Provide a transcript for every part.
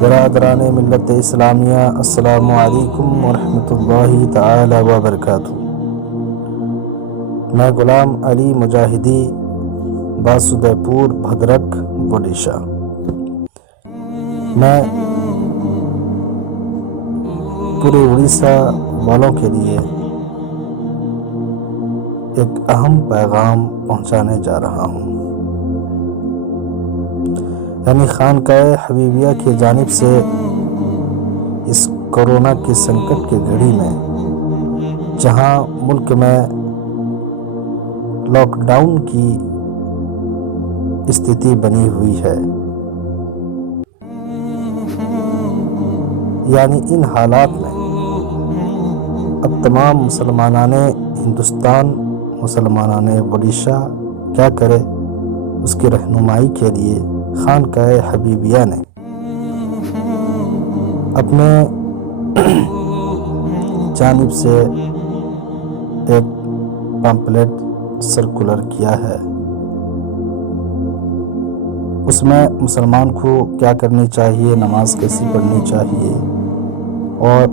برادران ملت اسلامیہ، السلام علیکم ورحمۃ اللہ تعالی وبرکاتہ۔ میں غلام علی مجاہدی، باسودہ پور، بھدرک، اڈیشہ۔ میں پورے اڑیسہ والوں کے لیے ایک اہم پیغام پہنچانے جا رہا ہوں، یعنی خانقاہ حبیبیہ کی جانب سے اس کورونا کی سنکٹ کی گھڑی میں، جہاں ملک میں لاک ڈاؤن کی استھتی بنی ہوئی ہے، یعنی ان حالات میں اب تمام مسلمانان ہندوستان، مسلمانان اڈیشہ کیا کرے، اس کی رہنمائی کے لیے خانقاہ حبیبیہ نے اپنے جانب سے ایک پمپلیٹ سرکولر کیا ہے۔ اس میں مسلمان کو کیا کرنی چاہیے، نماز کیسی پڑھنی چاہیے، اور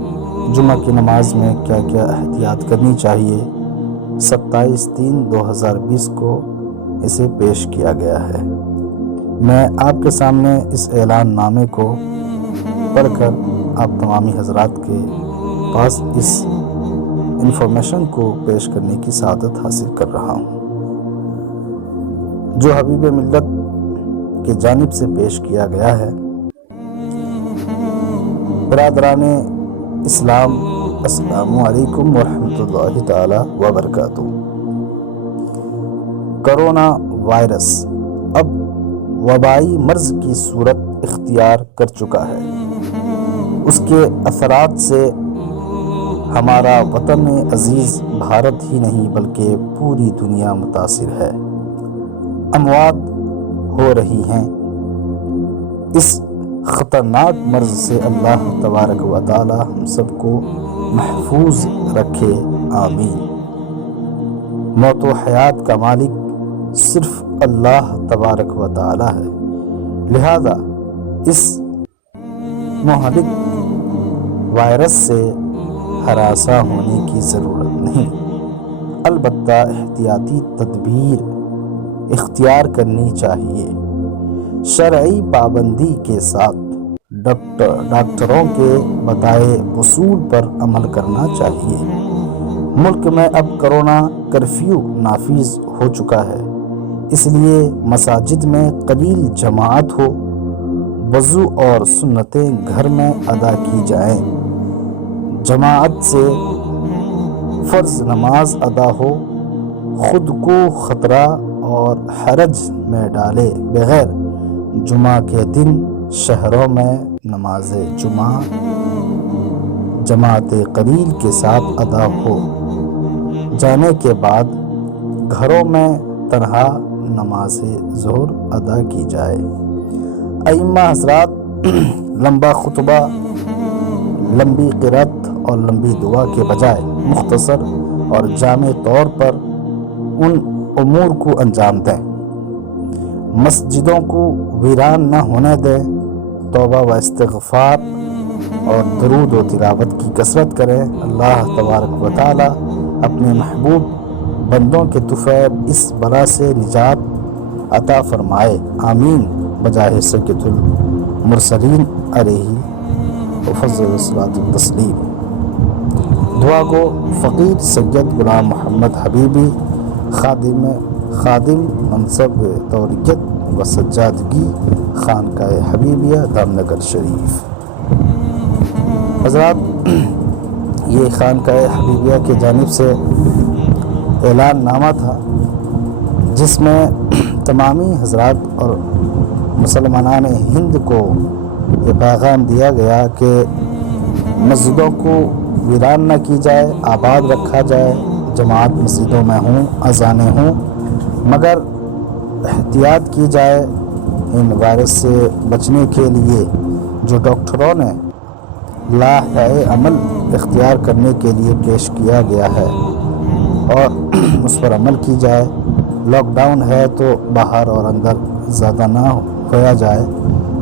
جمعہ کی نماز میں کیا کیا احتیاط کرنی چاہیے، 27/3/2020 کو اسے پیش کیا گیا ہے۔ میں آپ کے سامنے اس اعلان نامے کو پڑھ کر آپ تمامی حضرات کے پاس اس انفارمیشن کو پیش کرنے کی سعادت حاصل کر رہا ہوں، جو حبیب ملت کی جانب سے پیش کیا گیا ہے۔ برادران اسلام، السلام علیکم ورحمۃ اللہ تعالی وبرکاتہ۔ کرونا وائرس اب وبائی مرض کی صورت اختیار کر چکا ہے۔ اس کے اثرات سے ہمارا وطن عزیز بھارت ہی نہیں بلکہ پوری دنیا متاثر ہے، اموات ہو رہی ہیں۔ اس خطرناک مرض سے اللہ تبارک و تعالی ہم سب کو محفوظ رکھے، آمین۔ موت و حیات کا مالک صرف اللہ تبارک و تعالی ہے، لہذا اس مہلک وائرس سے ہراساں ہونے کی ضرورت نہیں، البتہ احتیاطی تدبیر اختیار کرنی چاہیے، شرعی پابندی کے ساتھ ڈاکٹروں کے بتائے اصول پر عمل کرنا چاہیے۔ ملک میں اب کرونا کرفیو نافذ ہو چکا ہے، اس لیے مساجد میں قلیل جماعت ہو، وضو اور سنتیں گھر میں ادا کی جائیں، جماعت سے فرض نماز ادا ہو، خود کو خطرہ اور حرج میں ڈالے بغیر جمعہ کے دن شہروں میں نماز جمعہ جماعت قلیل کے ساتھ ادا ہو جانے کے بعد گھروں میں تنہا نماز ظہر ادا کی جائے۔ ائمہ حضرات لمبا خطبہ، لمبی قرات اور لمبی دعا کے بجائے مختصر اور جامع طور پر ان امور کو انجام دیں، مسجدوں کو ویران نہ ہونے دیں، توبہ و استغفار اور درود و تلاوت کی کثرت کریں۔ اللہ تبارک و تعالی اپنے محبوب بندوں کے طفیل اس بلا سے نجات عطا فرمائے، آمین، بجاہ سید المرسلین علیہ وفضل الصلاۃ والتسلیم۔ دعا کو فقیر سید غلام محمد حبیبی، خادم منصب تولیت و سجادگی، خانقاہ حبیبیہ، دامنگر شریف۔ حضرات، یہ خانقاہ حبیبیہ کی جانب سے اعلان نامہ تھا، جس میں تمامی حضرات اور مسلمانان ہند کو یہ پیغام دیا گیا کہ مسجدوں کو ویران نہ کی جائے، آباد رکھا جائے، جماعت مسجدوں میں ہوں، اذانیں ہوں، مگر احتیاط کی جائے ان وائرس سے بچنے کے لیے جو ڈاکٹروں نے لاحہ عمل اختیار کرنے کے لیے پیش کیا گیا ہے، اور اس پر عمل کی جائے۔ لاک ڈاؤن ہے تو باہر اور اندر زیادہ نہ کھویا جائے۔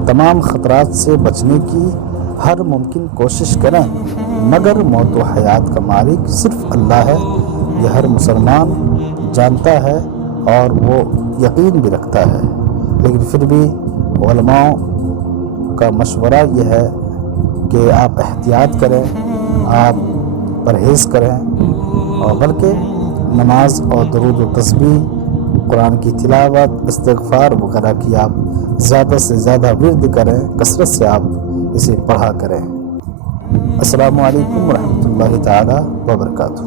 تمام خطرات سے بچنے کی ہر ممکن کوشش کریں، مگر موت و حیات کا مالک صرف اللہ ہے، یہ ہر مسلمان جانتا ہے اور وہ یقین بھی رکھتا ہے۔ لیکن پھر بھی علماء کا مشورہ یہ ہے کہ آپ احتیاط کریں، آپ پرہیز کریں، اور بلکہ نماز اور درود و تسبیح، قرآن کی تلاوت، استغفار وغیرہ کی آپ زیادہ سے زیادہ ورد کریں، کثرت سے آپ اسے پڑھا کریں۔ السلام علیکم ورحمۃ اللہ تعالی وبرکاتہ۔